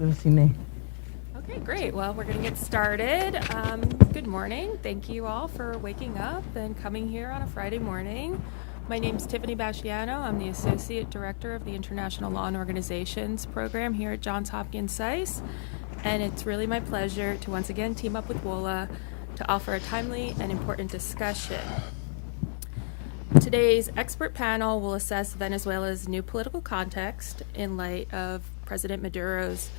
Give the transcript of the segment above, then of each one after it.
Okay, great. Well, we're going to get started. Good morning. Thank you all for waking up and coming here on a Friday morning. My name is Tiffany Basciano. I'm the Associate Director of the International Law and Organizations Program here at Johns Hopkins SAIS. And it's really my pleasure to once again team up with WOLA to offer a timely and important discussion. Today's expert panel will assess Venezuela's new political context in light of President Maduro's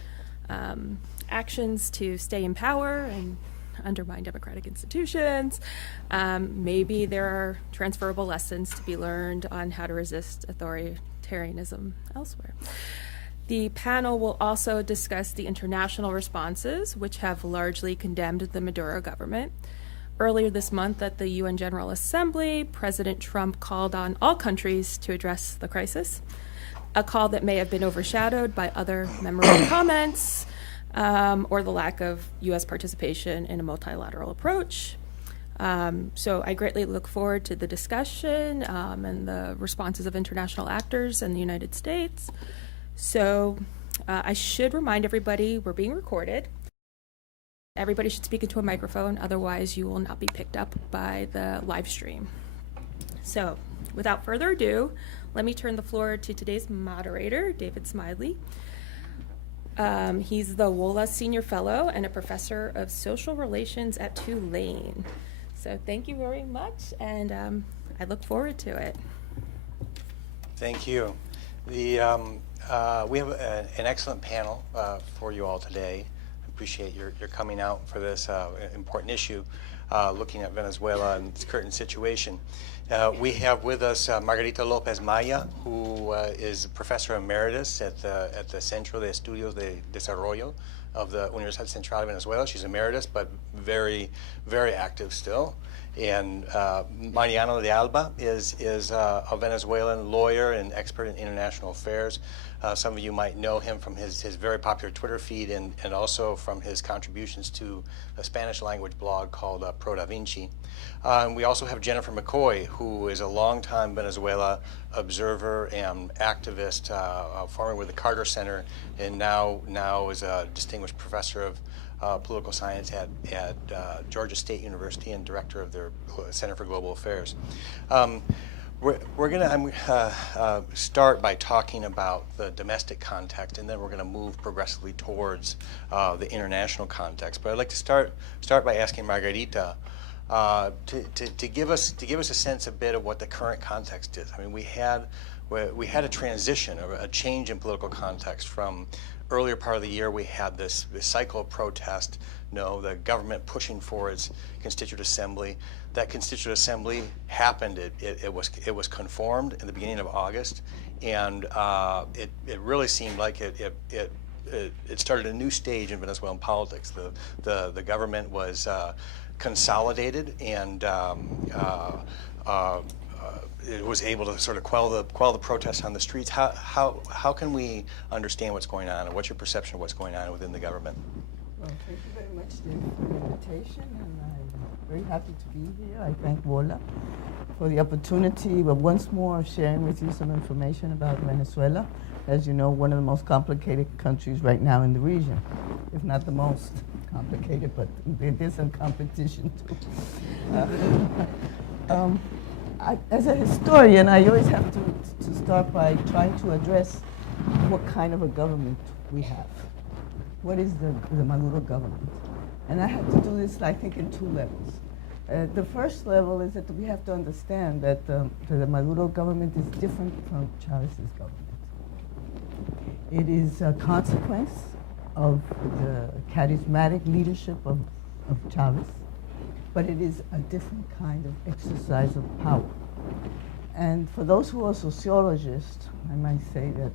actions to stay in power and undermine democratic institutions. Maybe there are transferable lessons to be learned on how to resist authoritarianism elsewhere. The panel will also discuss the international responses, which have largely condemned the Maduro government. Earlier this month at the UN General Assembly, President Trump called on all countries to address the crisis, a call that may have been overshadowed by other memorable comments or the lack of U.S. participation in a multilateral approach. So I greatly look forward to the discussion and the responses of international actors in the United States. So I should remind everybody we're being recorded. Everybody should speak into a microphone, otherwise you will not be picked up by the live stream. So without further ado, let me turn the floor to today's moderator, David Smilde. He's the WOLA Senior Fellow and a Professor of Social Relations at Tulane. So thank you very much, and I look forward to it. Thank you. We have an excellent panel for you all today. I appreciate your coming out for this important issue, looking at Venezuela and its current situation. We have with us Margarita López Maya, who is Professor Emeritus at the Centro de Estudios de Desarrollo of the Universidad Central de Venezuela. She's emeritus, but very, very active still. And Mariano de Alba is a Venezuelan lawyer and expert in international affairs. Some of you might know him from his very popular Twitter feed and also from his contributions to a Spanish language blog called Pro Da Vinci. And we also have Jennifer McCoy, who is a longtime Venezuela observer and activist, formerly with the Carter Center, and now is a distinguished professor of political science at Georgia State University and director of their Center for Global Affairs. We're going to start by talking about the domestic context, and then we're going to move progressively towards the international context. But I'd like to start by asking Margarita to give us a sense a bit of what the current context is. I mean, we had a transition, a change in political context from earlier part of the year. We had this cycle of protest, the government pushing for its constituent assembly. That constituent assembly happened. It was conformed in the beginning of August, and it really seemed like it started a new stage in Venezuelan politics. The government was consolidated, and it was able to sort of quell the protests on the streets. How can we understand what's going on, and what's your perception of what's going on within the government? Well, thank you very much, Dave, for the invitation, and I'm very happy to be here. I thank WOLA for the opportunity of once more sharing with you some information about Venezuela. As you know, one of the most complicated countries right now in the region, if not the most complicated, but there's some competition too. As a historian, I always have to start by trying to address what kind of a government we have. What is the Maduro government? And I have to do this, I think, in two levels. The first level is that we have to understand that the Maduro government is different from Chavez's government. It is a consequence of the charismatic leadership of Chavez, but it is a different kind of exercise of power. And for those who are sociologists, I might say that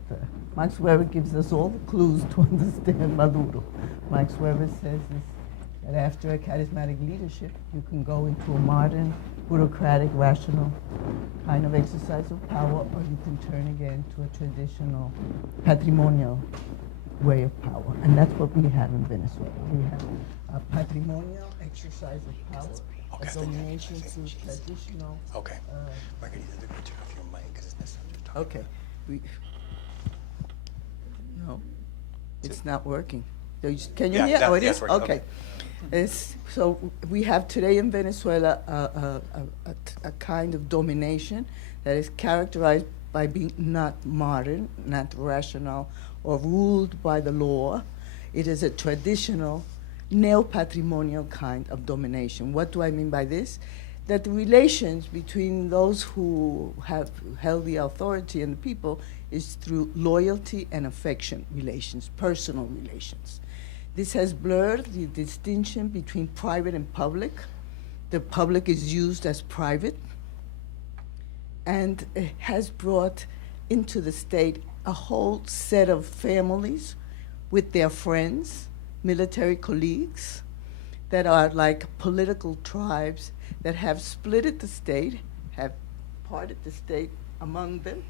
Max Weber gives us all the clues to understand Maduro. Max Weber says that after a charismatic leadership, you can go into a modern, bureaucratic, rational kind of exercise of power, or you can turn again to a traditional patrimonial way of power. And that's what we have in Venezuela. We have a patrimonial exercise of power, a domination through traditional. Okay. Margarita, the turn off your mic because it's necessary to talk. Okay. No. It's not working. Can you Yeah, hear? that- Oh, it yeah, is? it's working. Okay. So we have today in Venezuela a kind of domination that is characterized by being not modern, not rational, or ruled by the law. It is a traditional neo-patrimonial kind of domination. What do I mean by this? That the relations between those who have held the authority and the people is through loyalty and affection relations, personal relations. This has blurred the distinction between private and public. The public is used as private, and it has brought into the state a whole set of families with their friends, military colleagues, that are like political tribes that have splitted the state, have parted the state among them,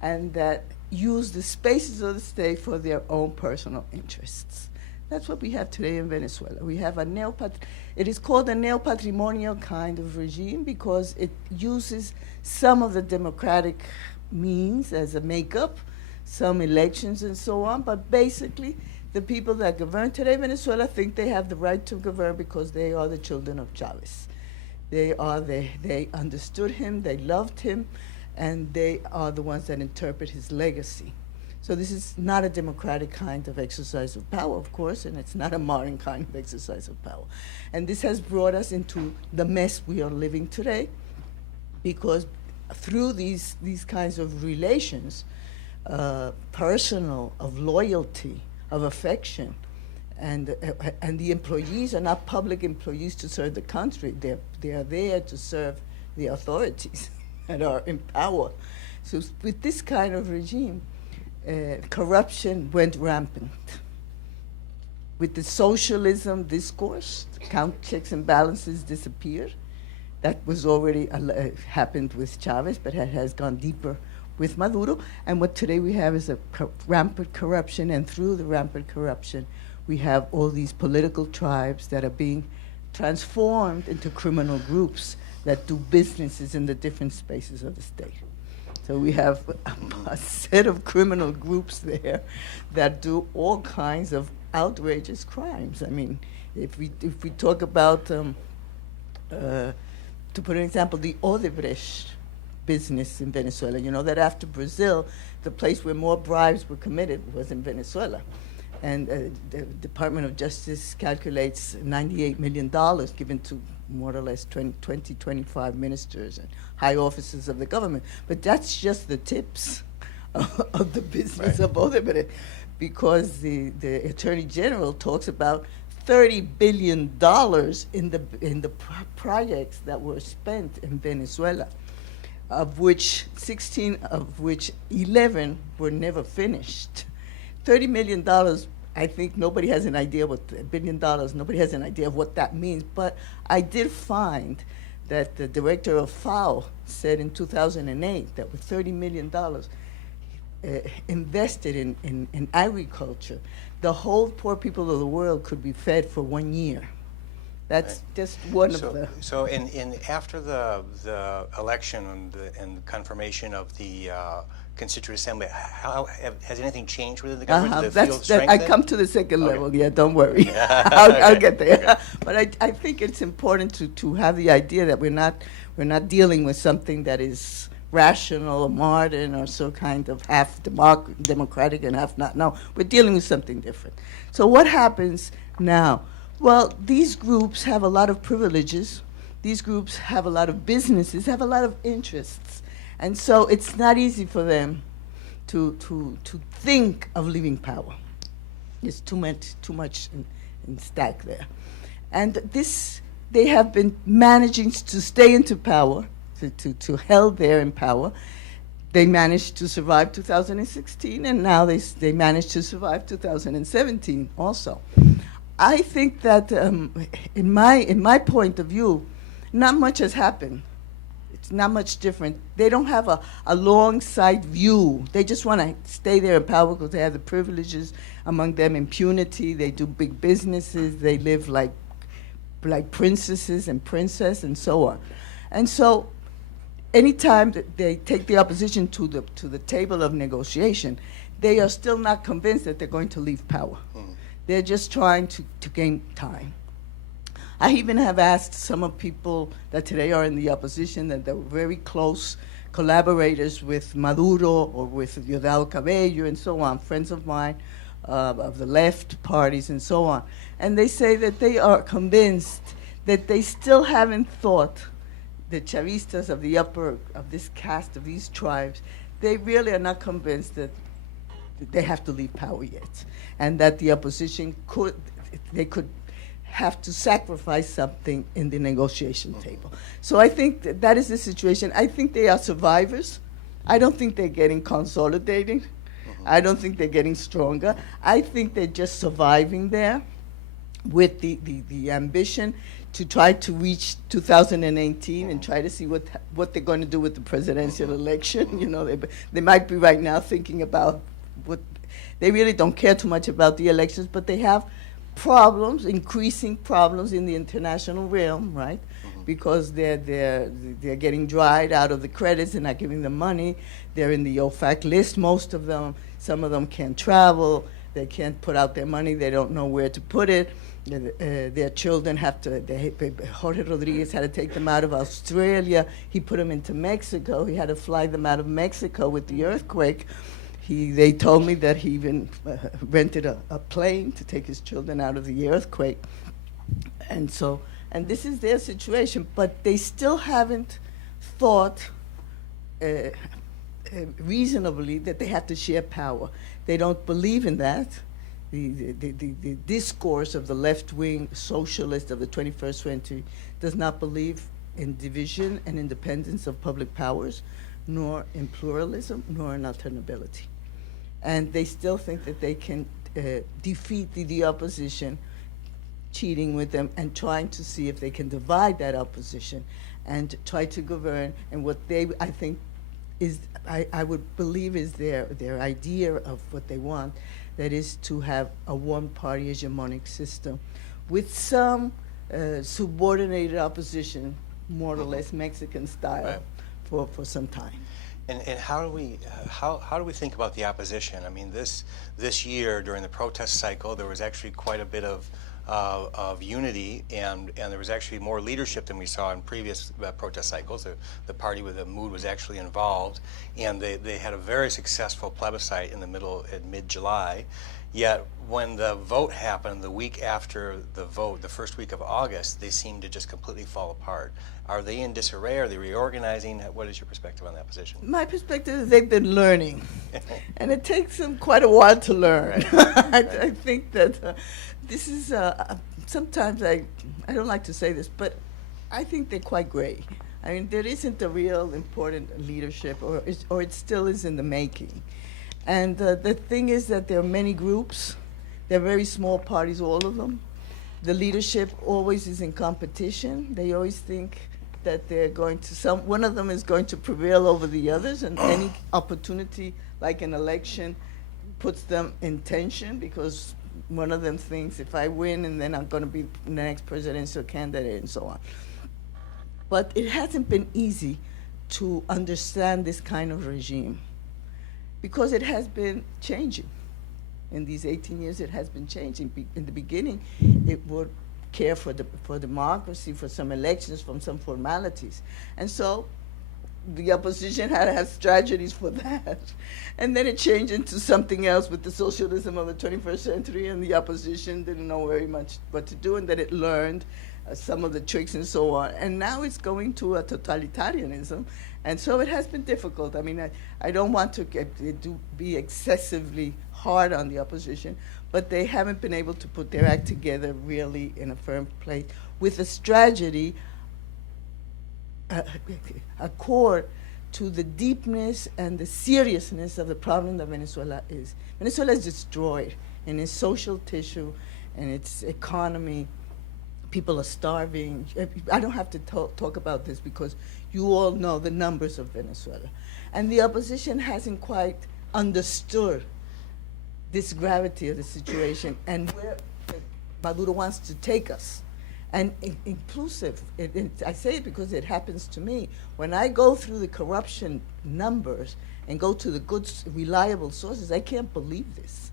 and that use the spaces of the state for their own personal interests. That's what we have today in Venezuela. We have it is called a neo-patrimonial kind of regime because it uses some of the democratic means as a makeup, some elections and so on, but basically the people that govern today Venezuela think they have the right to govern because they are the children of Chavez. They understood him, they loved him, and they are the ones that interpret his legacy. So this is not a democratic kind of exercise of power, of course, and it's not a modern kind of exercise of power. And this has brought us into the mess we are living today, because through these kinds of relations, personal, of loyalty, of affection, and the employees are not public employees to serve the country. They are there to serve the authorities that are in power. So with this kind of regime, corruption went rampant. With the socialism discourse, checks and balances disappeared. That was already happened with Chavez, but it has gone deeper with Maduro. And what today we have is a rampant corruption, and through the rampant corruption, we have all these political tribes that are being transformed into criminal groups that do businesses in the different spaces of the state. So we have a set of criminal groups there that do all kinds of outrageous crimes. I mean, if we talk about, to put an example, the Odebrecht business in Venezuela, you know that after Brazil, the place where more bribes were committed was in Venezuela. And the Department of Justice calculates $98 million given to more or less 20, 25 ministers and high officers of the government. But that's just the tips of the business of Odebrecht, because the Attorney General talks about $30 billion in the projects that were spent in Venezuela, of which 11 were never finished. $30 million, I think nobody has an idea what $1 billion, nobody has an idea of what that means. But I did find that the director of FAO said in 2008 that with $30 million invested in agriculture, the whole poor people of the world could be fed for 1 year. That's just one of the. So after the election and confirmation of the Constituent Assembly, has anything changed within the government? Did it feel strengthened? I come to the second level. Yeah, don't worry. I'll get there. Okay. But I think it's important to have the idea that we're not dealing with something that is rational or modern or so kind of half democratic and half not. No, we're dealing with something different. So what happens now? Well, these groups have a lot of privileges. These groups have a lot of businesses, have a lot of interests. And so it's not easy for them to think of leaving power. There's too much in stack there. And they have been managing to stay into power, to held there in power. They managed to survive 2016, and now they managed to survive 2017 also. I think that in my point of view, not much has happened. It's not much different. They don't have a long sight view. They just want to stay there in power because they have the privileges, among them impunity. They do big businesses. They live like princesses and princess and so on. And so anytime that they take the opposition to the table of negotiation, they are still not convinced that they're going to leave power. They're just trying to gain time. I even have asked some of people that today are in the opposition that they were very close collaborators with Maduro or with Diosdado Cabello and so on, friends of mine of the left parties and so on. And they say that they are convinced that they still haven't thought, the Chavistas of the upper, of this caste, of these tribes, they really are not convinced that they have to leave power yet, and that the opposition could have to sacrifice something in the negotiation table. So I think that is the situation. I think they are survivors. I don't think they're getting consolidating. I don't think they're getting stronger. I think they're just surviving there with the ambition to try to reach 2018 and try to see what they're going to do with the presidential election. You know, they might be right now thinking about what, they really don't care too much about the elections, but they have problems, increasing problems in the international realm, right? Because they're getting dried out of the credits, they're not giving them money, they're in the OFAC list, most of them. Some of them can't travel, they can't put out their money, they don't know where to put it. Their children have to, Jorge Rodriguez had to take them out of Australia. He put them into Mexico. He had to fly them out of Mexico with the earthquake. They told me that he even rented a plane to take his children out of the earthquake. And this is their situation, but they still haven't thought reasonably that they have to share power. They don't believe in that. The discourse of the left-wing socialist of the 21st century does not believe in division and independence of public powers, nor in pluralism, nor in alternability. And they still think that they can defeat the opposition, cheating with them and trying to see if they can divide that opposition and try to govern. And what they, I think, is, I would believe is their idea of what they want, that is to have a one-party hegemonic system with some subordinated opposition, more or less Mexican style, right, for some time. And how do we think about the opposition? I mean, this year during the protest cycle, there was actually quite a bit of unity, and there was actually more leadership than we saw in previous protest cycles. The party with the mood was actually involved, and they had a very successful plebiscite in mid-July. Yet when the vote happened the week after the vote, the first week of August, they seemed to just completely fall apart. Are they in disarray? Are they reorganizing? What is your perspective on that position? My perspective is they've been learning, and it takes them quite a while to learn. Right. I think that this is, sometimes I don't like to say this, but I think they're quite gray. I mean, there isn't a real important leadership, or it still is in the making. And the thing is that there are many groups. They're very small parties, all of them. The leadership always is in competition. They always think that they're going to, one of them is going to prevail over the others, and any opportunity, like an election, puts them in tension, because one of them thinks, if I win, and then I'm going to be the next presidential candidate, and so on. But it hasn't been easy to understand this kind of regime, because it has been changing. In these 18 years, it has been changing. In the beginning, it would care for democracy, for some elections, from some formalities. And so the opposition had strategies for that. And then it changed into something else with the socialism of the 21st century, and the opposition didn't know very much what to do, and then it learned some of the tricks and so on. And now it's going to a totalitarianism. And so it has been difficult. I mean, I don't want to be excessively hard on the opposition, but they haven't been able to put their act together really in a firm place with a strategy accord to the deepness and the seriousness of the problem that Venezuela is. Venezuela is destroyed in its social tissue and its economy. People are starving. I don't have to talk about this because you all know the numbers of Venezuela. And the opposition hasn't quite understood this gravity of the situation and where Maduro wants to take us. And inclusive, I say it because it happens to me. When I go through the corruption numbers and go to the good, reliable sources, I can't believe this.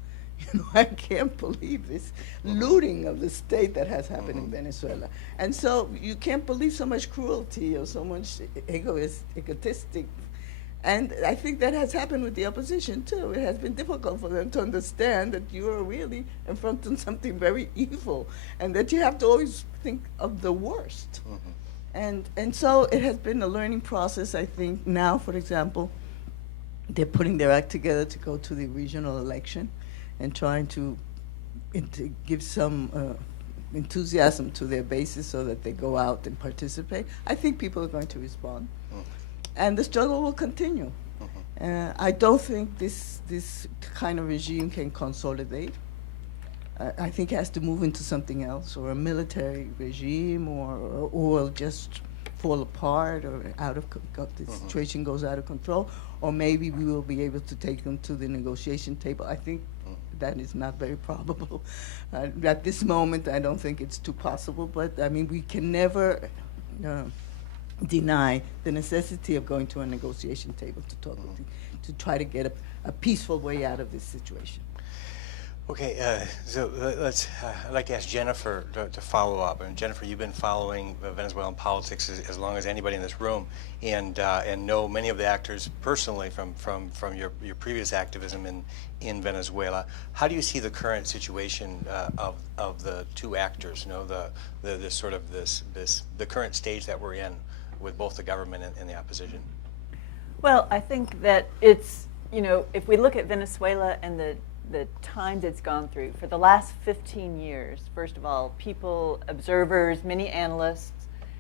I can't believe this looting of the state that has happened in Venezuela. And so you can't believe so much cruelty or so much egotistic. And I think that has happened with the opposition, too. It has been difficult for them to understand that you are really in front of something very evil and that you have to always think of the worst. And so it has been a learning process, I think. Now, for example, they're putting their act together to go to the regional election and trying to give some enthusiasm to their bases so that they go out and participate. I think people are going to respond. And the struggle will continue. I don't think this kind of regime can consolidate. I think it has to move into something else, or a military regime, or just fall apart, or the situation goes out of control, or maybe we will be able to take them to the negotiation table. I think that is not very probable. At this moment, I don't think it's too possible, but I mean, we can never deny the necessity of going to a negotiation table to talk with to try to get a peaceful way out of this situation. Okay, so I'd like to ask Jennifer to follow up. And Jennifer, you've been following Venezuelan politics as long as anybody in this room, and know many of the actors personally from your previous activism in Venezuela. How do you see the current situation of the two actors? You know, the current stage that we're in with both the government and the opposition. Well, I think that it's, if we look at Venezuela and the times it's gone through, for the last 15 years, first of all, people, observers, many analysts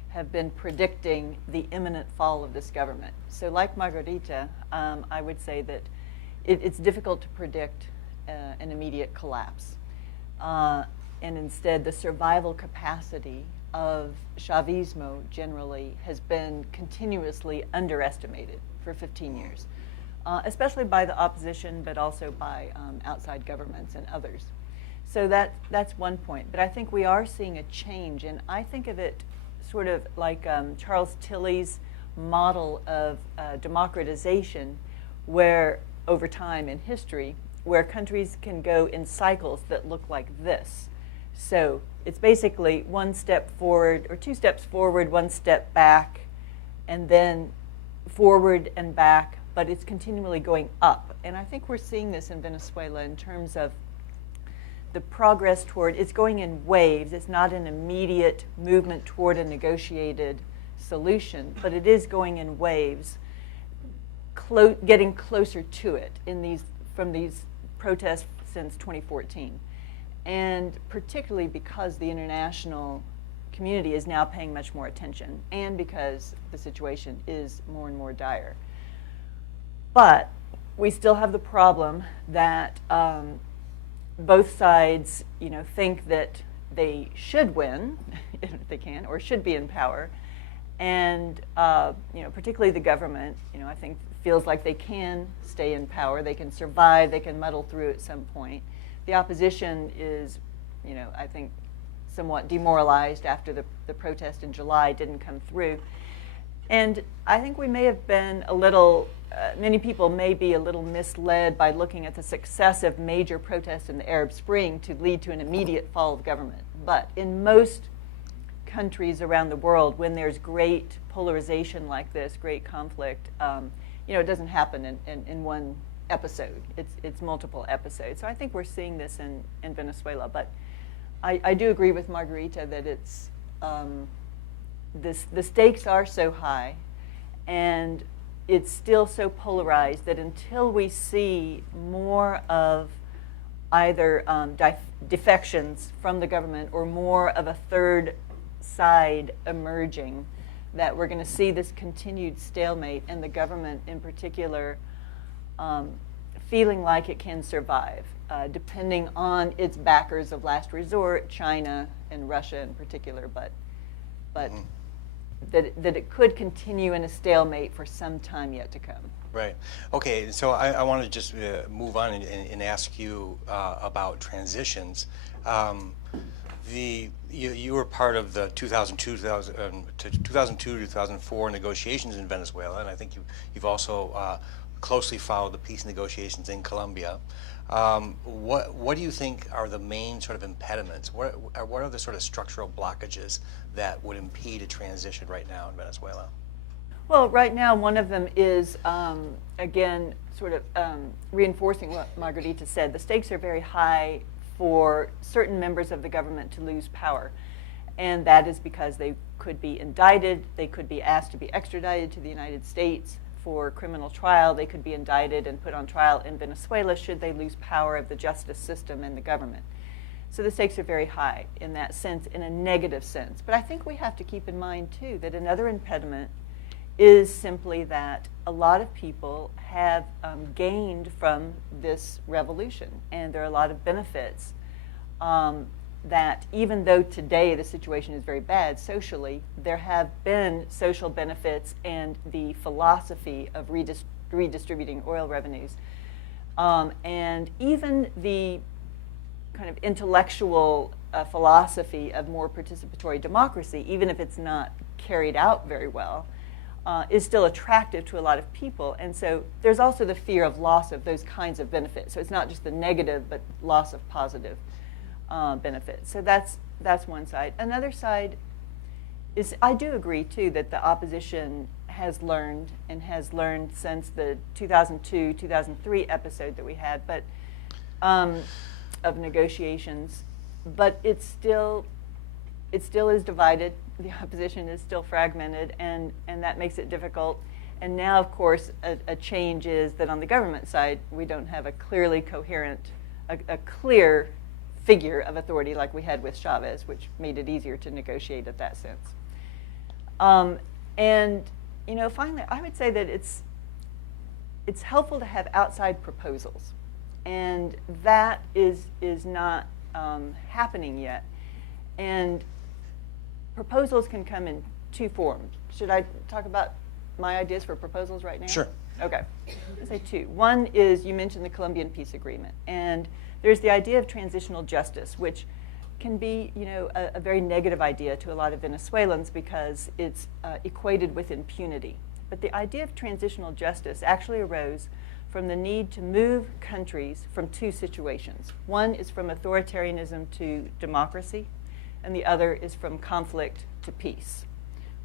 have been predicting the imminent fall of this government. So like Margarita, I would say that it's difficult to predict an immediate collapse. And instead, the survival capacity of Chavismo generally has been continuously underestimated for 15 years. Especially by the opposition, but also by outside governments and others. So that's one point. But I think we are seeing a change, and I think of it sort of like Charles Tilley's model of democratization, where over time in history, where countries can go in cycles that look like this. So it's basically one step forward, or two steps forward, one step back, and then forward and back, but it's continually going up. And I think we're seeing this in Venezuela in terms of the progress toward, it's going in waves. It's not an immediate movement toward a negotiated solution, but it is going in waves, getting closer to it from these protests since 2014. And particularly because the international community is now paying much more attention, and because the situation is more and more dire. But we still have the problem that both sides, think that they should win, if they can, or should be in power, and particularly the government, I think feels like they can stay in power, they can survive, they can muddle through at some point. The opposition is, I think, somewhat demoralized after the protest in July didn't come through. And I think we may have been a little, many people may be a little misled by looking at the successive major protests in the Arab Spring to lead to an immediate fall of government. But in most countries around the world, when there's great polarization like this, great conflict, it doesn't happen in one episode. It's multiple episodes. So I think we're seeing this in Venezuela. But I do agree with Margarita that it's the stakes are so high, and it's still so polarized that until we see more of either defections from the government or more of a third side emerging, that we're going to see this continued stalemate, and the government in particular feeling like it can survive, depending on its backers of last resort, China and Russia in particular, but that it could continue in a stalemate for some time yet to come. Right. Okay, so I want to just move on and ask you about transitions. You were part of the 2002-2004 negotiations in Venezuela, and I think you've also closely followed the peace negotiations in Colombia. What do you think are the main sort of impediments? What are the sort of structural blockages that would impede a transition right now in Venezuela? Well, right now, one of them is, again, sort of reinforcing what Margarita said. The stakes are very high for certain members of the government to lose power. And that is because they could be indicted, they could be asked to be extradited to the United States for criminal trial, they could be indicted and put on trial in Venezuela should they lose power of the justice system and the government. So the stakes are very high in that sense, in a negative sense. But I think we have to keep in mind, too, that another impediment is simply that a lot of people have gained from this revolution, and there are a lot of benefits that even though today the situation is very bad socially, there have been social benefits and the philosophy of redistributing oil revenues. And even the kind of intellectual philosophy of more participatory democracy, even if it's not carried out very well, is still attractive to a lot of people. And so there's also the fear of loss of those kinds of benefits. So it's not just the negative, but loss of positive benefits. So that's one side. Another side is, I do agree, too, that the opposition has learned since the 2002-2003 episode that we had, but of negotiations. But it still is divided. The opposition is still fragmented, and that makes it difficult. And now, of course, a change is that on the government side, we don't have a clearly coherent, a clear figure of authority like we had with Chavez, which made it easier to negotiate in that sense. And finally, I would say that it's helpful to have outside proposals, and that is not happening yet. And proposals can come in two forms. Should I talk about my ideas for proposals right now? Sure. Okay. I'll say two. One is, you mentioned the Colombian peace agreement, and there's the idea of transitional justice, which can be, a very negative idea to a lot of Venezuelans because it's equated with impunity. But the idea of transitional justice actually arose from the need to move countries from two situations. One is from authoritarianism to democracy, and the other is from conflict to peace,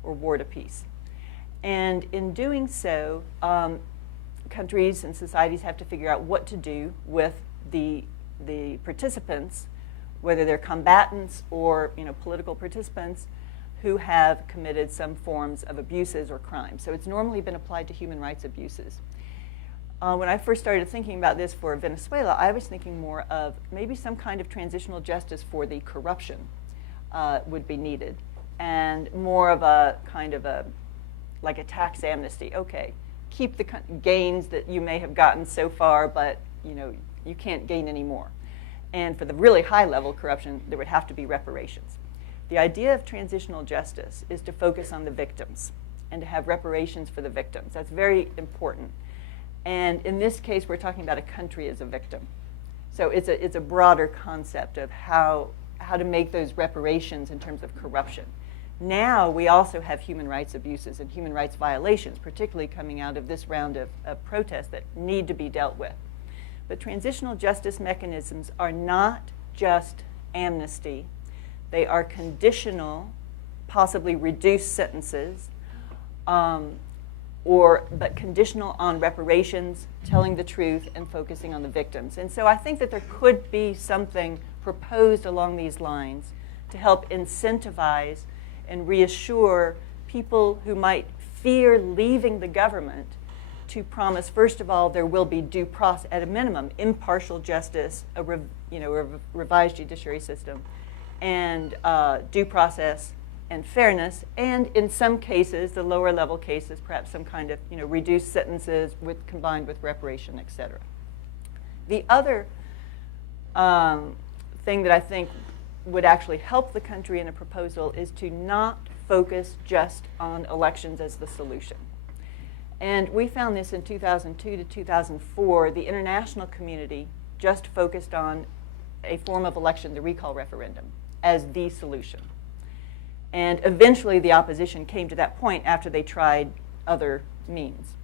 or war to peace. And in doing so, countries and societies have to figure out what to do with the participants, whether they're combatants or political participants, who have committed some forms of abuses or crimes. So it's normally been applied to human rights abuses. When I first started thinking about this for Venezuela, I was thinking more of maybe some kind of transitional justice for the corruption would be needed, and more of a kind of like a tax amnesty. Okay, keep the gains that you may have gotten so far, but you can't gain any more. And for the really high-level corruption, there would have to be reparations. The idea of transitional justice is to focus on the victims and to have reparations for the victims. That's very important. And in this case, we're talking about a country as a victim. So it's a broader concept of how to make those reparations in terms of corruption. Now we also have human rights abuses and human rights violations, particularly coming out of this round of protests, that need to be dealt with. But transitional justice mechanisms are not just amnesty. They are conditional, possibly reduced sentences, but conditional on reparations, telling the truth, and focusing on the victims. And so I think that there could be something proposed along these lines to help incentivize and reassure people who might fear leaving the government, to promise, first of all, there will be due process, at a minimum, impartial justice, a revised judiciary system, and due process and fairness, and in some cases, the lower level cases, perhaps some kind of reduced sentences combined with reparation, et cetera. The other thing that I think would actually help the country in a proposal is to not focus just on elections as the solution. And we found this in 2002 to 2004. The international community just focused on a form of election, the recall referendum, as the solution. And eventually the opposition came to that point after they tried other means.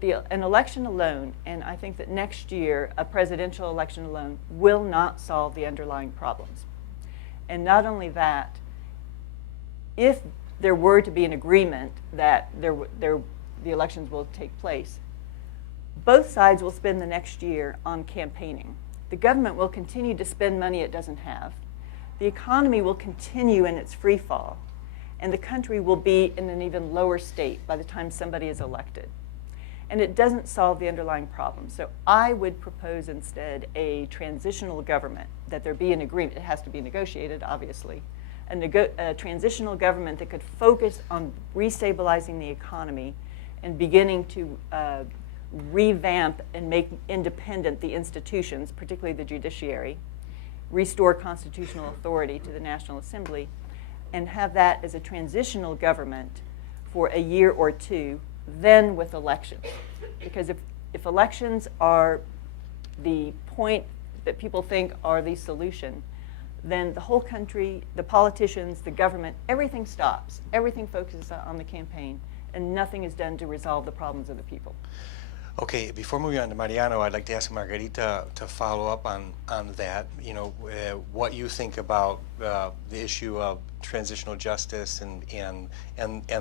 But an election alone, and I think that next year, a presidential election alone, will not solve the underlying problems. And not only that, if there were to be an agreement that the elections will take place, both sides will spend the next year on campaigning. The government will continue to spend money it doesn't have. The economy will continue in its free fall. And the country will be in an even lower state by the time somebody is elected. And it doesn't solve the underlying problem. So I would propose instead a transitional government, that there be an agreement. It has to be negotiated, obviously. A transitional government that could focus on restabilizing the economy and beginning to revamp and make independent the institutions, particularly the judiciary, restore constitutional authority to the National Assembly, and have that as a transitional government for a year or two, then with elections. Because if elections are the point that people think are the solution, then the whole country, the politicians, the government, everything stops. Everything focuses on the campaign, and nothing is done to resolve the problems of the people. Okay, before moving on to Mariano, I'd like to ask Margarita to follow up on that. You know, what you think about the issue of transitional justice and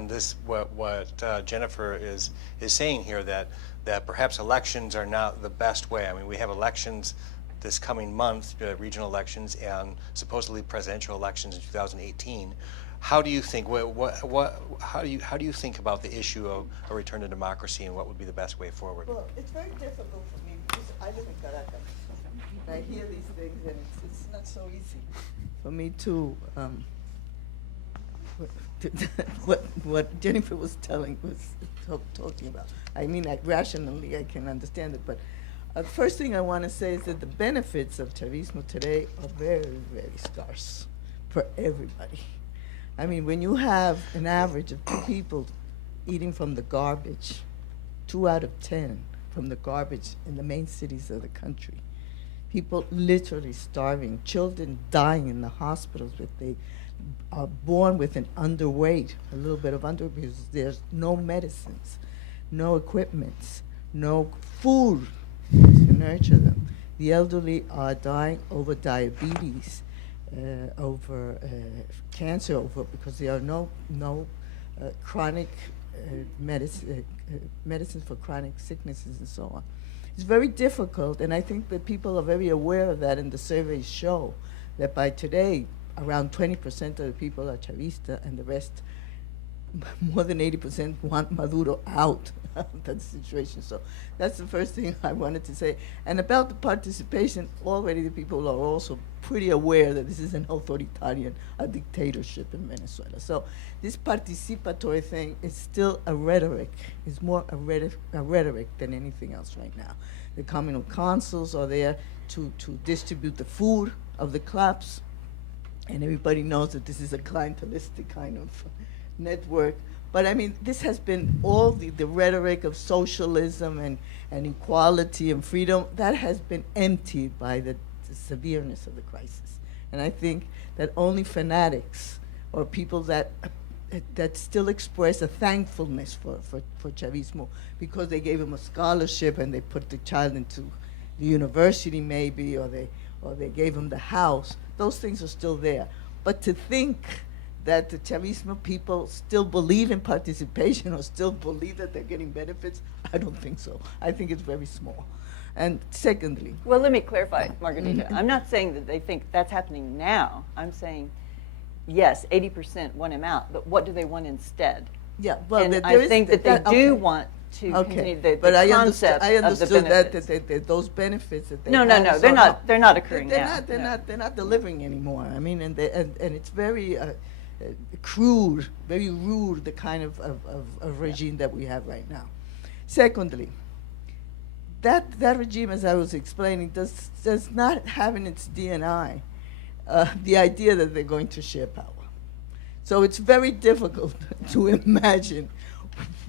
this what Jennifer is saying here, that perhaps elections are not the best way. I mean, we have elections this coming month, regional elections, and supposedly presidential elections in 2018. How do you think? How do you think about the issue of a return to democracy, and what would be the best way forward? Well, it's very difficult for me because I live in Caracas. And I hear these things, and it's not so easy for me to. What Jennifer was talking about. I mean, rationally, I can understand it, but first thing I want to say is that the benefits of Chavismo today are very, very scarce for everybody. I mean, when you have an average of 2 people eating from the garbage, 2 out of 10 from the garbage in the main cities of the country, people literally starving, children dying in the hospitals if they are born with an underweight, a little bit of underweight, because there's no medicines, no equipments, no food to nurture them. The elderly are dying over diabetes, over cancer, because there are no chronic medicines for chronic sicknesses and so on. It's very difficult, and I think that people are very aware of that, and the surveys show that by today, around 20% of the people are Chavista, and the rest, more than 80%, want Maduro out of that situation. So that's the first thing I wanted to say. And about the participation, already the people are also pretty aware that this is an authoritarian, a dictatorship in Venezuela. So this participatory thing is still a rhetoric. It's more a rhetoric than anything else right now. The communal councils are there to distribute the food of the clubs, and everybody knows that this is a clientelistic kind of network. But I mean, this has been all the rhetoric of socialism and equality and freedom, that has been emptied by the severeness of the crisis. And I think that only fanatics or people that still express a thankfulness for Chavismo because they gave him a scholarship and they put the child into the university maybe, or they gave him the house, those things are still there. But to think that the Chavismo people still believe in participation or still believe that they're getting benefits, I don't think so. I think it's very small. And secondly... Well, let me clarify, Margarita. I'm not saying that they think that's happening now. I'm saying, yes, 80% want him out, but what do they want instead? Yeah, well, and I think that they do want to continue the concept I understood of the benefits. that those benefits that they No, they're not occurring now. They're not delivering anymore. I mean, and it's very crude, very rude, the kind of regime that we have right now. Secondly, that regime, as I was explaining, does not have in its DNA the idea that they're going to share power. So it's very difficult to imagine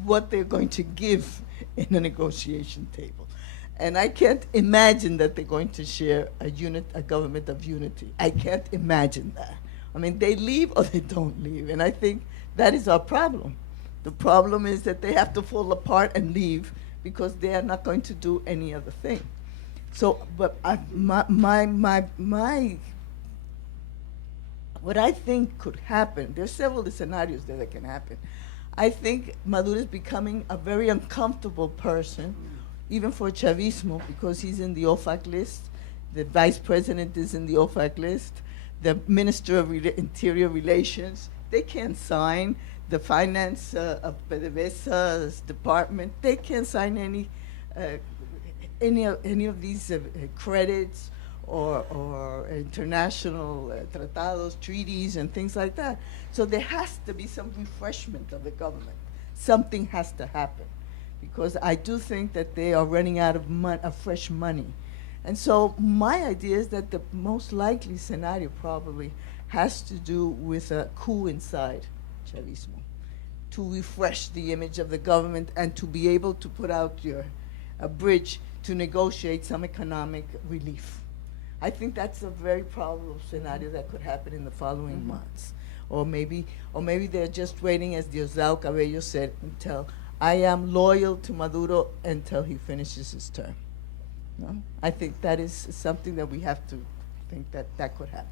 what they're going to give in a negotiation table. And I can't imagine that they're going to share a government of unity. I can't imagine that. I mean, they leave or they don't leave. And I think that is our problem. The problem is that they have to fall apart and leave because they are not going to do any other thing. So, but what I think could happen, there's several scenarios that can happen. I think Maduro is becoming a very uncomfortable person, even for Chavismo, because he's in the OFAC list. The vice president is in the OFAC list. The Minister of Interior Relations, they can't sign. The finance of PDVSA's department, they can't sign any of these credits or international tratados, treaties, and things like that. So there has to be some refreshment of the government. Something has to happen, because I do think that they are running out of fresh money. And so my idea is that the most likely scenario probably has to do with a coup inside Chavismo, to refresh the image of the government and to be able to put out a bridge to negotiate some economic relief. I think that's a very probable scenario that could happen in the following months. Or maybe they're just waiting, as Diosdado Cabello said, until I am loyal to Maduro until he finishes his term. No? I think that is something that we have to think that could happen.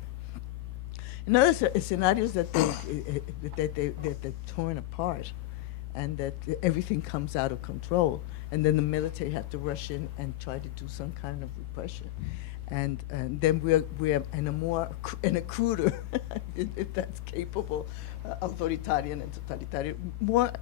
Another scenario is that they're torn apart and that everything comes out of control, and then the military have to rush in and try to do some kind of repression. And then we're in a cruder, if that's capable, authoritarian and totalitarian.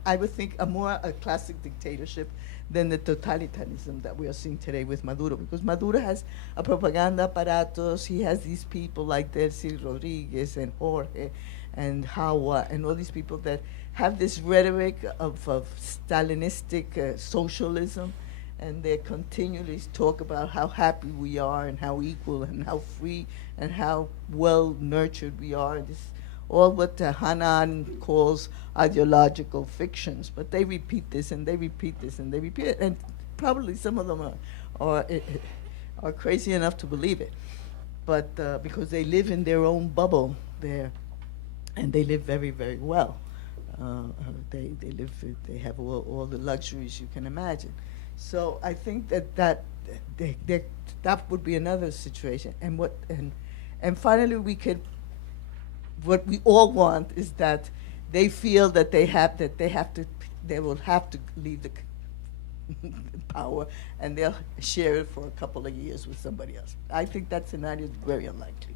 I would think a classic dictatorship than the totalitarianism that we are seeing today with Maduro, because Maduro has a propaganda apparatus. He has these people like Delcy Rodriguez and Jorge and Hawa and all these people that have this rhetoric of Stalinistic socialism, and they continually talk about how happy we are and how equal and how free and how well nurtured we are. This all what Hanan calls ideological fictions, but they repeat this and they repeat this and they repeat it, and probably some of them are crazy enough to believe it, but because they live in their own bubble there, and they live very, very well. They have all the luxuries you can imagine. So I think that would be another situation. And finally, what we all want is that they feel that they will have to leave the power, and they'll share it for a couple of years with somebody else. I think that scenario is very unlikely.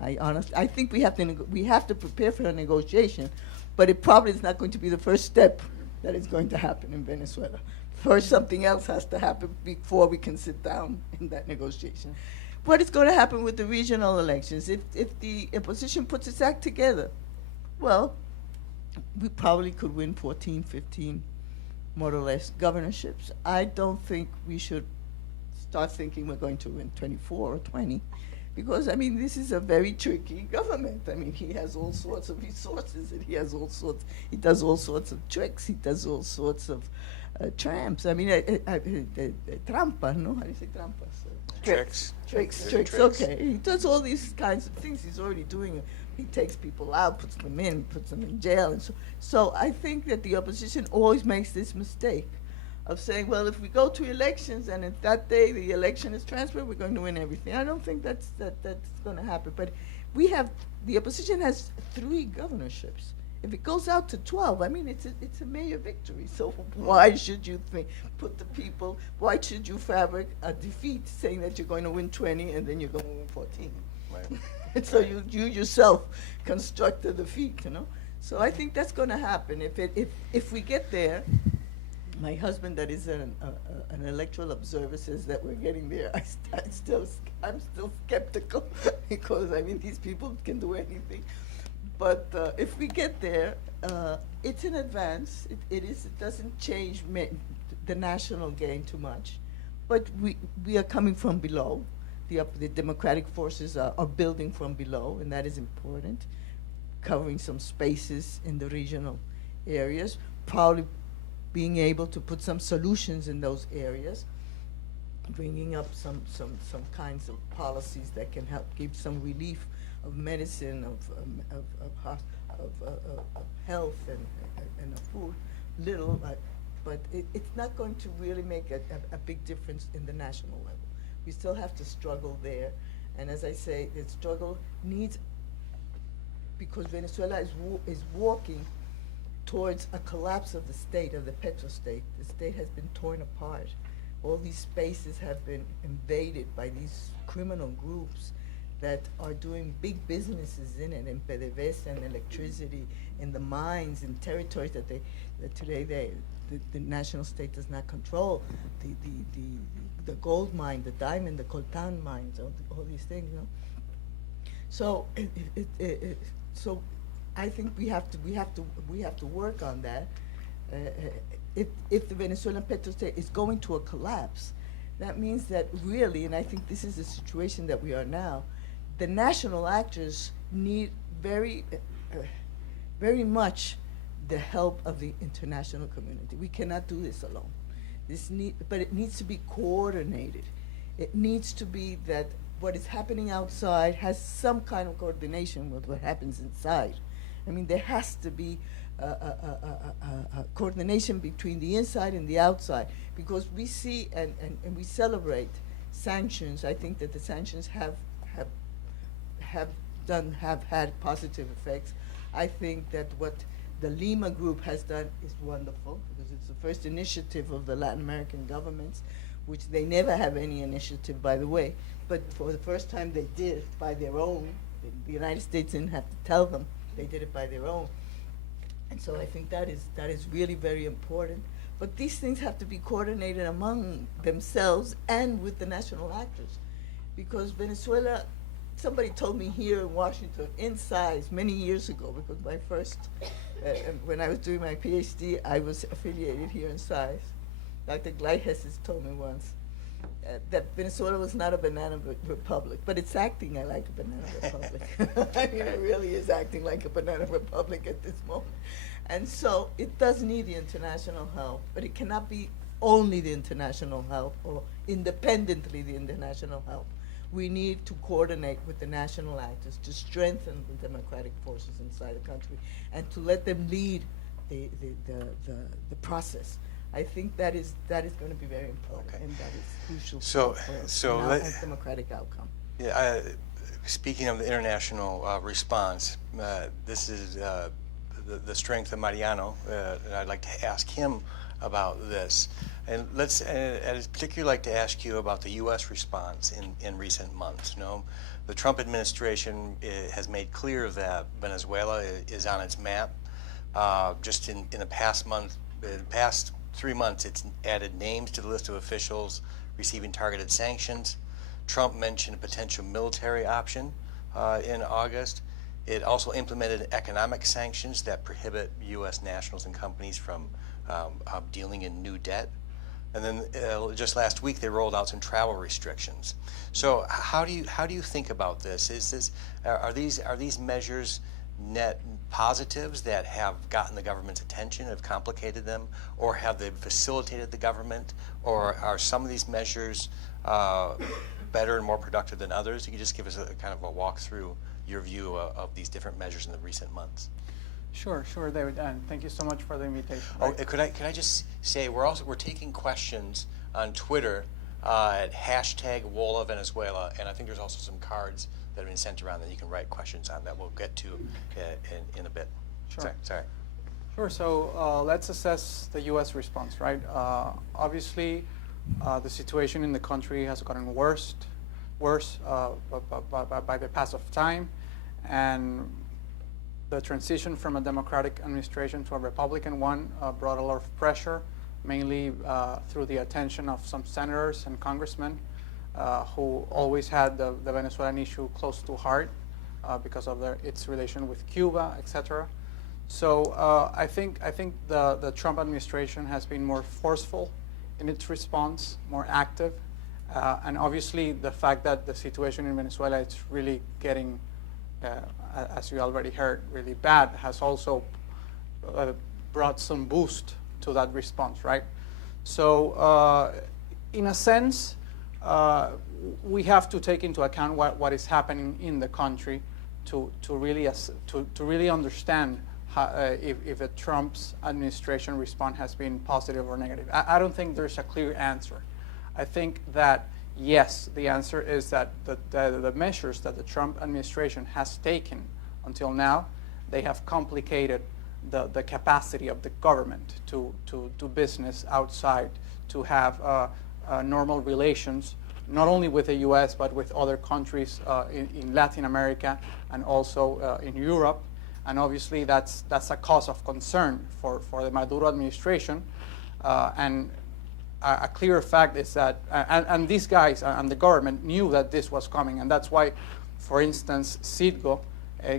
I think we have to prepare for a negotiation, but it probably is not going to be the first step that is going to happen in Venezuela. First, something else has to happen before we can sit down in that negotiation. What is going to happen with the regional elections? If the opposition puts its act together, well, we probably could win 14, 15, more or less, governorships. I don't think we should start thinking we're going to win 24 or 20, because, I mean, this is a very tricky government. I mean, he has all sorts of resources, and he does all sorts of tricks, he does all sorts of tramps. I mean, trampa, no? How do you say trampas? Tricks. Okay. He does all these kinds of things. He's already doing it. He takes people out, puts them in jail, and so I think that the opposition always makes this mistake of saying, well, if we go to elections and if that day the election is transferred, we're going to win everything. I don't think that's going to happen. But the opposition has 3 governorships. If it goes out to 12, I mean, it's a major victory. So why should you why should you fabric a defeat saying that you're going to win 20 and then you're going to win 14? Right. And so you yourself construct a defeat, you know? So I think that's going to happen. If we get there, my husband, that is an electoral observer, says that we're getting there. I'm still skeptical because, I mean, these people can do anything. But if we get there, it's an advance. It doesn't change the national gain too much. But we are coming from below. The democratic forces are building from below, and that is important. Covering some spaces in the regional areas, probably being able to put some solutions in those areas, bringing up some kinds of policies that can help give some relief of medicine, of health, and of food. but it's not going to really make a big difference in the national level. We still have to struggle there. And as I say, the struggle needs, because Venezuela is walking towards a collapse of the state, of the petrostate. The state has been torn apart. All these spaces have been invaded by these criminal groups that are doing big businesses in it, in PDVSA and electricity, in the mines, in territories that today the national state does not control. The gold mine, the diamond, the coltan mines, all these things, you know. So so I think we have to work on that. If the Venezuelan petrostate is going to a collapse, that means that really, and I think this is the situation that we are now, the national actors need very much the help of the international community. We cannot do this alone. But it needs to be coordinated. It needs to be that what is happening outside has some kind of coordination with what happens inside. I mean, there has to be a coordination between the inside and the outside, because we see and we celebrate sanctions. I think that the sanctions have had positive effects. I think that what the Lima group has done is wonderful, because it's the first initiative of the Latin American governments, which they never have any initiative, by the way, but for the first time they did it by their own. The United States didn't have to tell them. They did it by their own. And so I think that is really very important. But these things have to be coordinated among themselves and with the national actors. Because Venezuela, somebody told me here in Washington, in size, many years ago, because my first, when I was doing my PhD, I was affiliated here in size. Dr. Gleihes has told me once that Venezuela was not a banana republic, but it's acting like a banana republic. I mean, it really is acting like a banana republic at this moment. And so it does need the international help, but it cannot be only the international help or independently the international help. We need to coordinate with the national actors to strengthen the democratic forces inside the country and to let them lead the process. I think that is going to be very important, Okay. and that is crucial So for a democratic outcome. Yeah, speaking of the international response, this is the strength of Mariano, and I'd like to ask him about this. And I'd particularly like to ask you about the U.S. response in recent months. You know, the Trump administration has made clear that Venezuela is on its map. Just in the past 3 months, it's added names to the list of officials receiving targeted sanctions. Trump mentioned a potential military option in August. It also implemented economic sanctions that prohibit U.S. nationals and companies from dealing in new debt. And then just last week, they rolled out some travel restrictions. So how do you think about this? Are these measures net positives that have gotten the government's attention, have complicated them, or have they facilitated the government, or are some of these measures better and more productive than others? You could just give us a kind of a walk through your view of these different measures in the recent months. Sure, David, and thank you so much for the invitation. Oh, could I just say we're taking questions on Twitter at #WOLA Venezuela, and I think there's also some cards that have been sent around that you can write questions on that we'll get to in a bit. Sure. Sorry. Sure, so let's assess the U.S. response, right? Obviously, the situation in the country has gotten worse by the pass of time, and the transition from a Democratic administration to a Republican one brought a lot of pressure, mainly through the attention of some senators and congressmen who always had the Venezuelan issue close to heart because of its relation with Cuba, etc. So I think the Trump administration has been more forceful in its response, more active, and obviously the fact that the situation in Venezuela is really getting, as you already heard, really bad has also brought some boost to that response, right? So in a sense, we have to take into account what is happening in the country to really understand if a Trump's administration response has been positive or negative. I don't think there's a clear answer. I think that yes, the answer is that the measures that the Trump administration has taken until now, they have complicated the capacity of the government to do business outside, to have normal relations, not only with the U.S., but with other countries in Latin America and also in Europe. And obviously, that's a cause of concern for the Maduro administration. And a clear fact is that, and these guys and the government knew that this was coming, and that's why, for instance, Citgo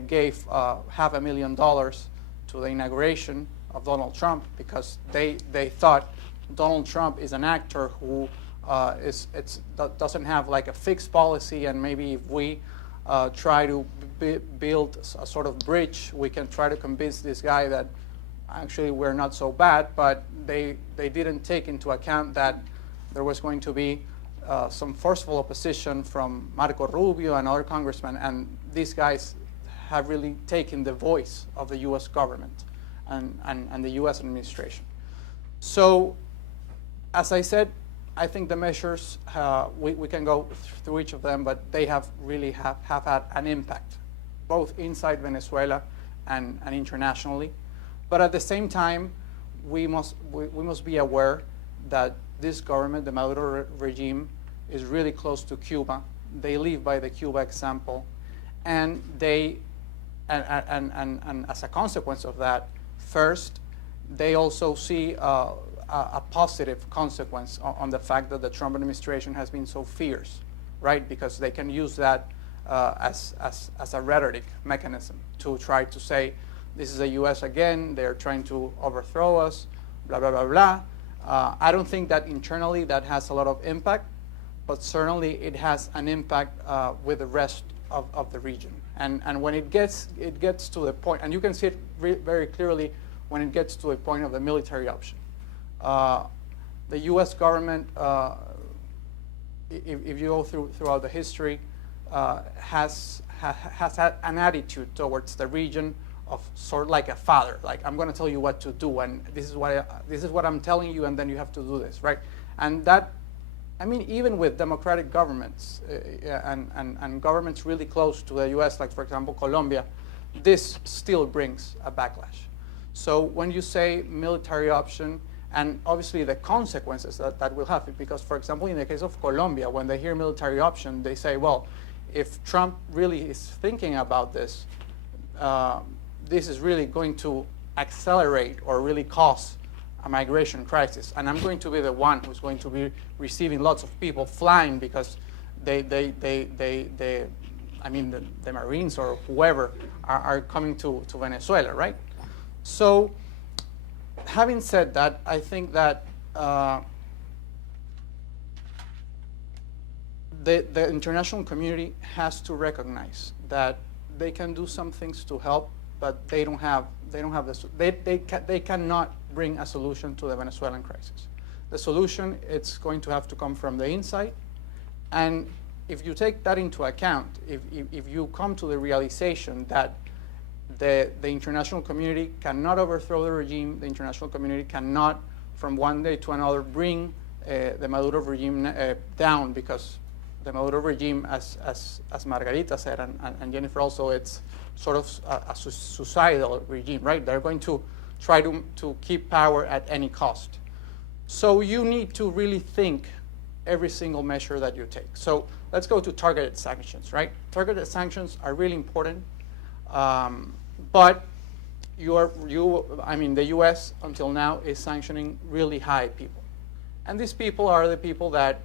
gave $500,000 to the inauguration of Donald Trump, because they thought Donald Trump is an actor who doesn't have like a fixed policy, and maybe if we try to build a sort of bridge, we can try to convince this guy that actually we're not so bad. But they didn't take into account that there was going to be some forceful opposition from Marco Rubio and other congressmen, and these guys have really taken the voice of the U.S. government and the U.S. administration. So, as I said, I think the measures, we can go through each of them, but they have really have had an impact, both inside Venezuela and internationally. But at the same time, we must be aware that this government, the Maduro regime, is really close to Cuba. They live by the Cuba example, and and as a consequence of that, first, they also see a positive consequence on the fact that the Trump administration has been so fierce, right? Because they can use that as a rhetoric mechanism to try to say, this is the U.S. again, they're trying to overthrow us, blah, blah, blah, blah. I don't think that internally that has a lot of impact, but certainly it has an impact with the rest of the region. And when it gets to the point, and you can see it very clearly when it gets to a point of the military option. The U.S. government, if you go throughout the history, has had an attitude towards the region of sort of like a father, like I'm going to tell you what to do, and this is what I'm telling you, and then you have to do this, right? And that, I mean, even with democratic governments and governments really close to the U.S., like for example Colombia, this still brings a backlash. So when you say military option, and obviously the consequences that will have it, because for example in the case of Colombia, when they hear military option, they say, well, if Trump really is thinking about this, this is really going to accelerate or really cause a migration crisis, and I'm going to be the one who's going to be receiving lots of people flying because I mean the Marines or whoever are coming to Venezuela, right? So, having said that, I think that the international community has to recognize that they can do some things to help, but they cannot bring a solution to the Venezuelan crisis. The solution, it's going to have to come from the inside, and if you take that into account, if you come to the realization that the international community cannot overthrow the regime, the international community cannot from one day to another bring the Maduro regime down, because the Maduro regime, as Margarita said, and Jennifer also, it's sort of a suicidal regime, right? They're going to try to keep power at any cost. So you need to really think every single measure that you take. So let's go to targeted sanctions, right? Targeted sanctions are really important, but the U.S. until now is sanctioning really high people. And these people are the people that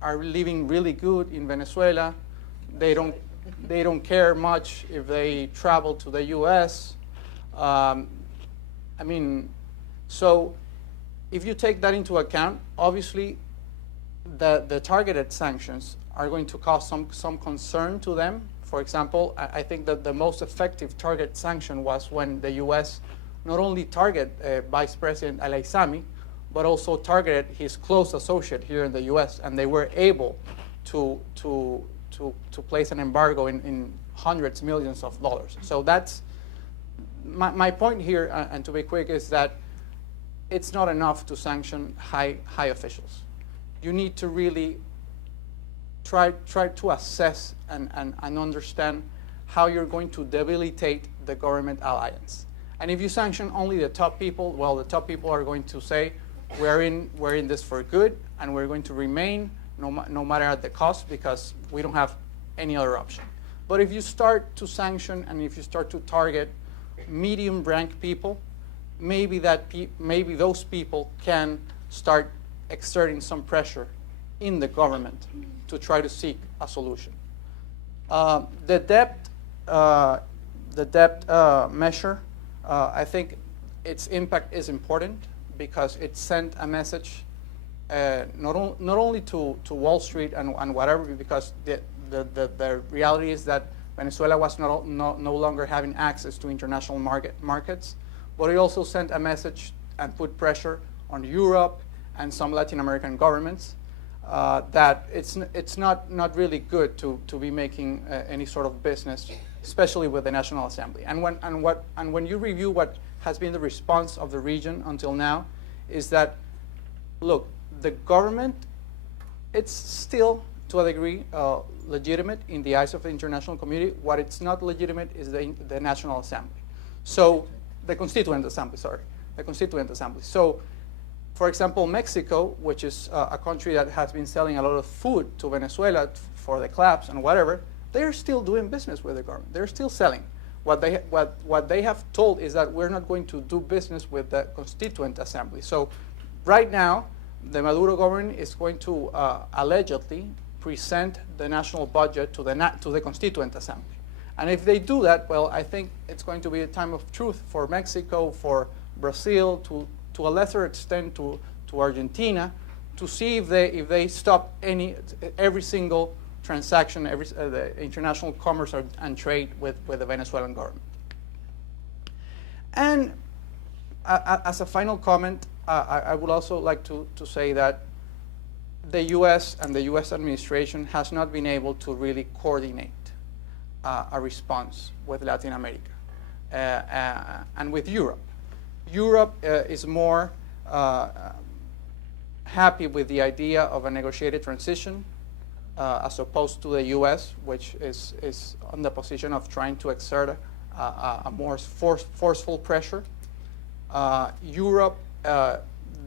are living really good in Venezuela. They don't care much if they travel to the U.S. So if you take that into account, obviously the targeted sanctions are going to cause some concern to them. For example, I think that the most effective target sanction was when the U.S. not only targeted Vice President Al-Aissami, but also targeted his close associate here in the U.S., and they were able to place an embargo in hundreds, millions of dollars. So my point here, and to be quick, is that it's not enough to sanction high officials. You need to really try to assess and understand how you're going to debilitate the government alliance. And if you sanction only the top people, well, the top people are going to say, we're in this for good, and we're going to remain no matter at the cost, because we don't have any other option. But if you start to sanction and if you start to target medium rank people, maybe those people can start exerting some pressure in the government to try to seek a solution. The debt measure, I think its impact is important because it sent a message not only to Wall Street and whatever, because the reality is that Venezuela was no longer having access to international markets, but it also sent a message and put pressure on Europe and some Latin American governments that it's not really good to be making any sort of business, especially with the National Assembly. And when you review what has been the response of the region until now, is that, look, the government, it's still to a degree legitimate in the eyes of the international community. What it's not legitimate is the National Assembly. So the Constituent Assembly, sorry, the Constituent Assembly. So, for example, Mexico, which is a country that has been selling a lot of food to Venezuela for the clubs and whatever, they're still doing business with the government. They're still selling. What they have told is that we're not going to do business with the Constituent Assembly. So right now, the Maduro government is going to allegedly present the national budget to the Constituent Assembly. And if they do that, well, I think it's going to be a time of truth for Mexico, for Brazil, to a lesser extent to Argentina, to see if they stop every single transaction, the international commerce and trade with the Venezuelan government. And as a final comment, I would also like to say that the U.S. and the U.S. administration has not been able to really coordinate a response with Latin America and with Europe. Europe is more happy with the idea of a negotiated transition as opposed to the U.S., which is on the position of trying to exert a more forceful pressure. Europe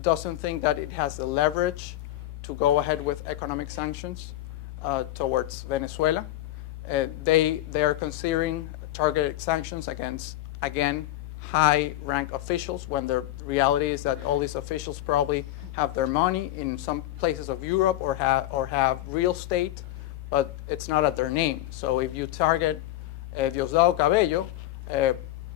doesn't think that it has the leverage to go ahead with economic sanctions towards Venezuela. They are considering targeted sanctions against, again, high-rank officials, when the reality is that all these officials probably have their money in some places of Europe or have real estate, but it's not at their name. So if you target Diosdado Cabello,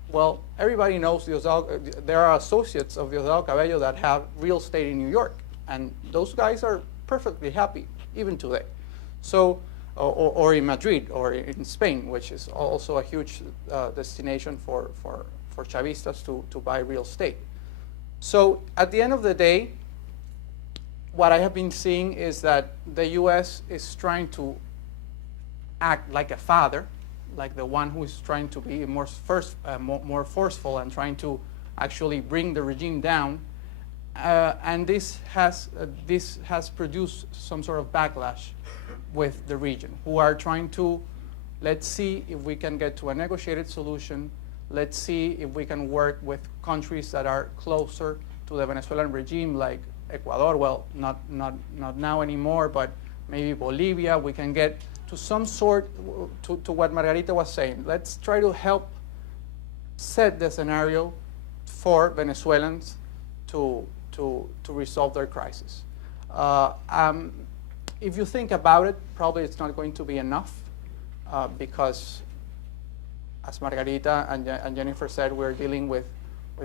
well, everybody knows there are associates of Diosdado Cabello that have real estate in New York, and those guys are perfectly happy, even today. So, or in Madrid, or in Spain, which is also a huge destination for Chavistas to buy real estate. So at the end of the day, what I have been seeing is that the U.S. is trying to act like a father, like the one who is trying to be more forceful and trying to actually bring the regime down. And this has produced some sort of backlash with the region, who are trying to, let's see if we can get to a negotiated solution. Let's see if we can work with countries that are closer to the Venezuelan regime, like Ecuador. Well, not now anymore, but maybe Bolivia. We can get to some sort, to what Margarita was saying. Let's try to help set the scenario for Venezuelans to resolve their crisis. If you think about it, probably it's not going to be enough because, as Margarita and Jennifer said, we're dealing with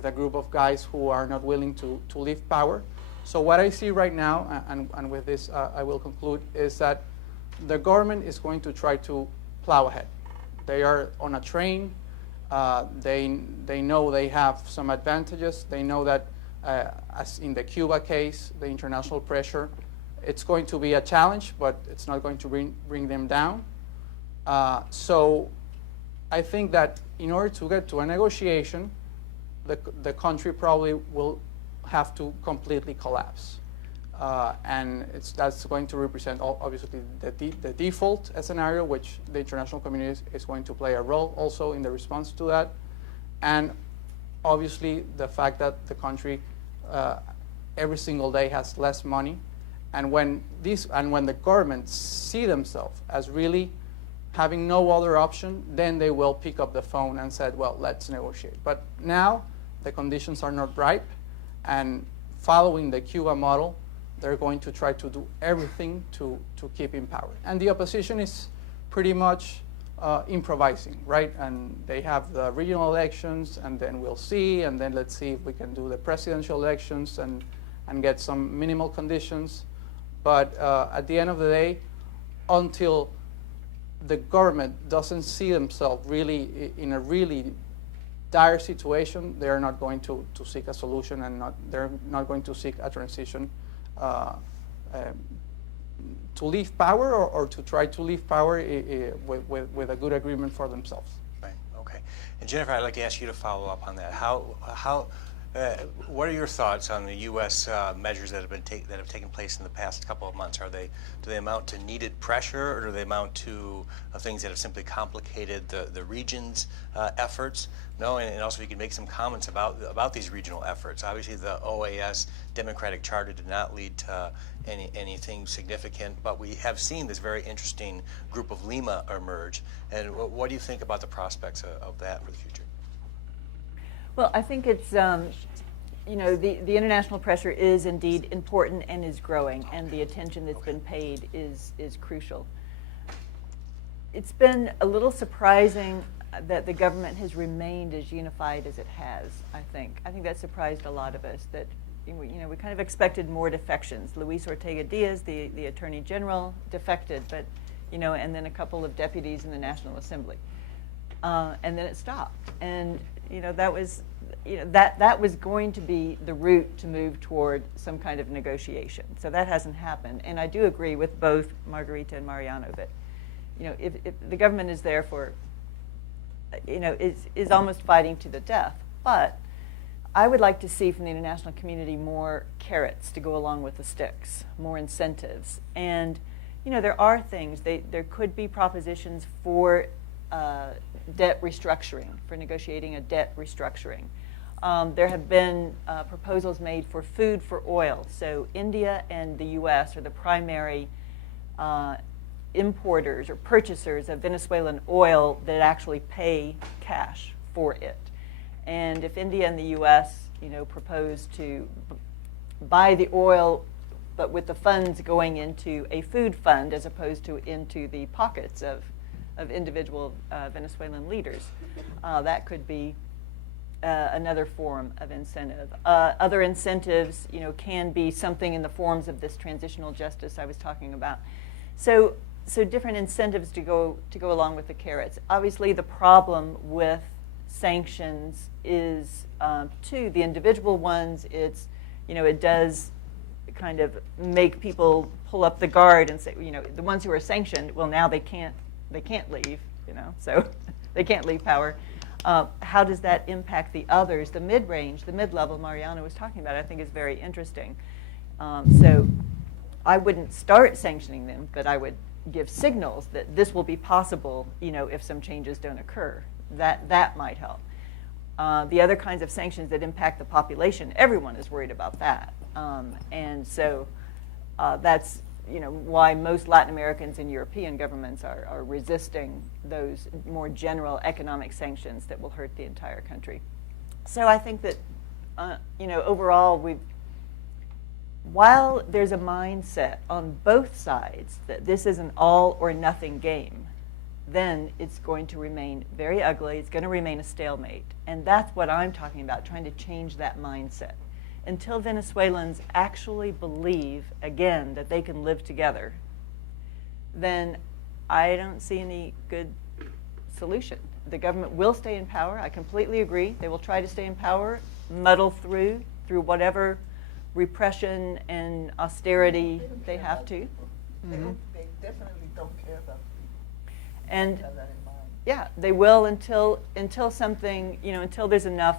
a group of guys who are not willing to leave power. So what I see right now, and with this I will conclude, is that the government is going to try to plow ahead. They are on a train. They know they have some advantages. They know that, as in the Cuba case, the international pressure, it's going to be a challenge, but it's not going to bring them down. So I think that in order to get to a negotiation, the country probably will have to completely collapse. And that's going to represent, obviously, the default scenario, which the international community is going to play a role also in the response to that. And obviously, the fact that the country every single day has less money. And when the governments see themselves as really having no other option, then they will pick up the phone and say, well, let's negotiate. But now the conditions are not ripe, and following the Cuba model, they're going to try to do everything to keep in power. And the opposition is pretty much improvising, right? And they have the regional elections, and then we'll see, and then let's see if we can do the presidential elections and get some minimal conditions. But at the end of the day, until the government doesn't see themselves really in a really dire situation, they're not going to seek a solution, and they're not going to seek a transition to leave power or to try to leave power with a good agreement for themselves. Right. Okay. And Jennifer, I'd like to ask you to follow up on that. What are your thoughts on the U.S. measures that have taken place in the past couple of months? Do they amount to needed pressure, or do they amount to things that have simply complicated the region's efforts? No, and also if you can make some comments about these regional efforts. Obviously, the OAS Democratic Charter did not lead to anything significant, but we have seen this very interesting group of Lima emerge. And what do you think about the prospects of that for the future? Well, I think it's, the international pressure is indeed important and is growing, and the attention that's been paid is crucial. It's been a little surprising that the government has remained as unified as it has, I think. I think that surprised a lot of us, that we kind of expected more defections. Luis Ortega Diaz, the Attorney General, defected, but, and then a couple of deputies in the National Assembly. And then it stopped. And that was going to be the route to move toward some kind of negotiation. So that hasn't happened. And I do agree with both Margarita and Mariano that, if the government is there for, is almost fighting to the death. But I would like to see from the international community more carrots to go along with the sticks, more incentives. And, there are things, there could be propositions for debt restructuring, for negotiating a debt restructuring. There have been proposals made for food for oil. So India and the U.S. are the primary importers or purchasers of Venezuelan oil that actually pay cash for it. And if India and the U.S. propose to buy the oil, but with the funds going into a food fund as opposed to into the pockets of individual Venezuelan leaders, that could be another form of incentive. Other incentives, can be something in the forms of this transitional justice I was talking about. So different incentives to go along with the carrots. Obviously, the problem with sanctions is two. The individual ones, it does kind of make people pull up the guard and say, the ones who are sanctioned, well, now they can't leave, so they can't leave power. How does that impact the others? The mid-range, the mid-level Mariano was talking about, I think is very interesting. So I wouldn't start sanctioning them, but I would give signals that this will be possible, if some changes don't occur. That might help. The other kinds of sanctions that impact the population, everyone is worried about that. And so that's why most Latin Americans and European governments are resisting those more general economic sanctions that will hurt the entire country. So I think that, overall, while there's a mindset on both sides that this is an all or nothing game, then it's going to remain very ugly. It's going to remain a stalemate. And that's what I'm talking about, trying to change that mindset. Until Venezuelans actually believe, again, that they can live together, then I don't see any good solution. The government will stay in power. I completely agree. They will try to stay in power, muddle through whatever repression and austerity they have to. They definitely don't care about people. And Have that in mind. Yeah, they will until something, until there's enough,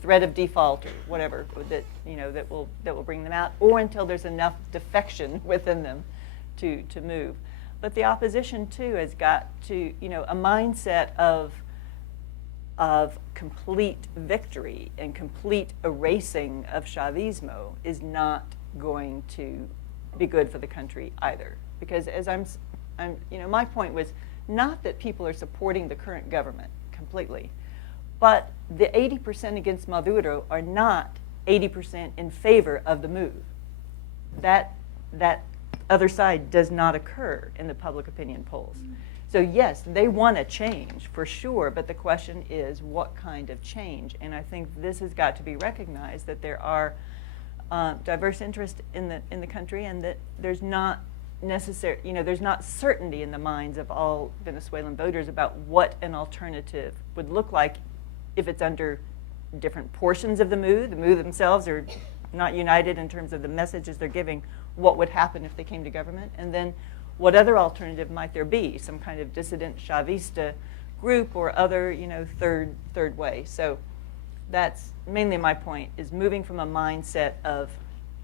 threat of default or whatever that that will bring them out, or until there's enough defection within them to move. But the opposition too has got to, a mindset of complete victory and complete erasing of Chavismo is not going to be good for the country either. Because as I'm my point was not that people are supporting the current government completely, but the 80% against Maduro are not 80% in favor of the move. That other side does not occur in the public opinion polls. So yes, they want a change for sure, but the question is what kind of change? And I think this has got to be recognized, that there are diverse interests in the country, and that there's not there's not certainty in the minds of all Venezuelan voters about what an alternative would look like if it's under different portions of the MOVE. The MOVE themselves are not united in terms of the messages they're giving, what would happen if they came to government, and then what other alternative might there be, some kind of dissident Chavista group or other, third way. So that's mainly my point, is moving from a mindset of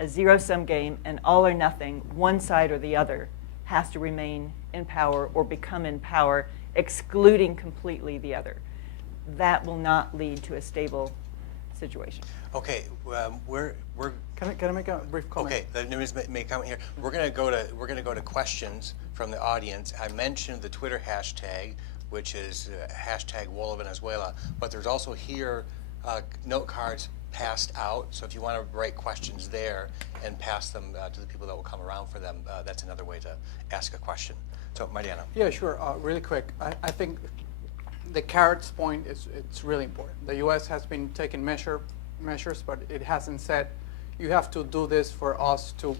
a zero-sum game and all or nothing, one side or the other has to remain in power or become in power, excluding completely the other. That will not lead to a stable situation. Okay, we're Can I make a brief comment? okay. The news may come here. We're going to go to questions from the audience. I mentioned the Twitter hashtag, which is hashtag WOLA Venezuela, but there's also here note cards passed out. So if you want to write questions there and pass them to the people that will come around for them, that's another way to ask a question. So Mariano. Yeah, sure. Really quick. I think the carrots point it's really important. The U.S. has been taking measures, but it hasn't said you have to do this for us to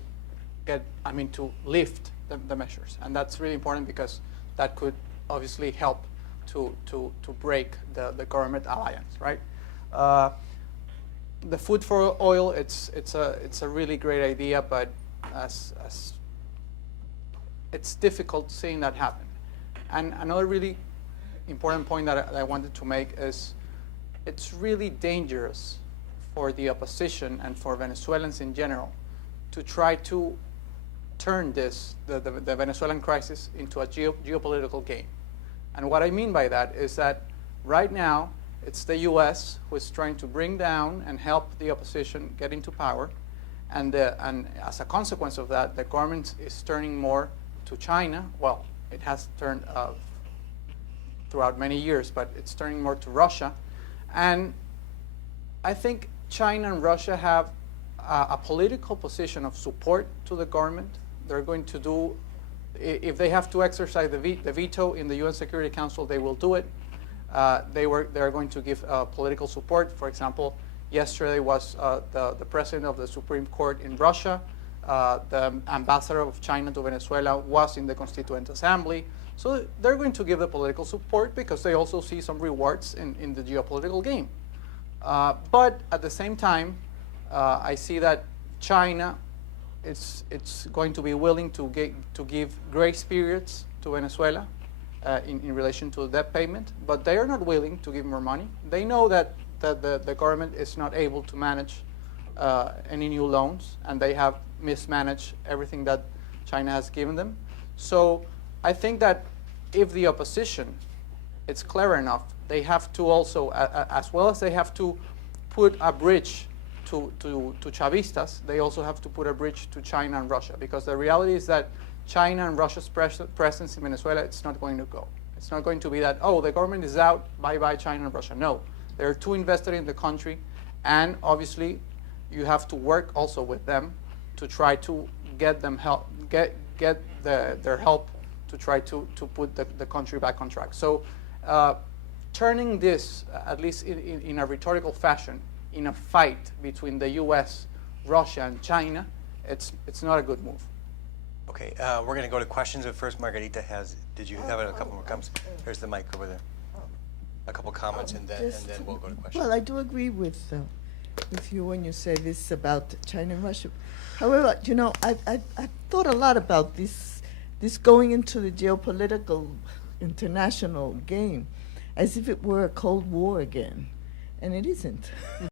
to lift the measures, and that's really important because that could obviously help to break the government alliance, right? The food for oil, it's a really great idea, but as it's difficult seeing that happen. And another really important point that I wanted to make is it's really dangerous for the opposition and for Venezuelans in general to try to turn the Venezuelan crisis into a geopolitical game. And what I mean by that is that right now it's the U.S. who is trying to bring down and help the opposition get into power, and as a consequence of that, the government is turning more to China. Well, it has turned throughout many years, but it's turning more to Russia. And I think China and Russia have a political position of support to the government. They're going to do, if they have to exercise the veto in the UN Security Council, they will do it. They're going to give political support. For example, yesterday was the president of the Supreme Court in Russia. The ambassador of China to Venezuela was in the Constituent Assembly. So they're going to give the political support because they also see some rewards in the geopolitical game. But at the same time, I see that China it's going to be willing to give grace periods to Venezuela in relation to debt payment, but they are not willing to give more money. They know that the government is not able to manage any new loans, and they have mismanaged everything that China has given them. So I think that if the opposition is clever enough, they have to also, as well as they have to put a bridge to Chavistas, they also have to put a bridge to China and Russia, because the reality is that China and Russia's presence in Venezuela, it's not going to go. It's not going to be that, oh, the government is out, bye-bye China and Russia. No, they're too invested in the country, and obviously you have to work also with them to try to get them help, get their help to try to put the country back on track. So turning this, at least in a rhetorical fashion, in a fight between the U.S., Russia, and China, it's not a good move. Okay, we're going to go to questions, but first Margarita did you have a couple more comments? Here's the mic over there. A couple comments, and then we'll go to questions. Well, I do agree with you when you say this about China and Russia. However, I thought a lot about this going into the geopolitical international game as if it were a Cold War again, and it isn't.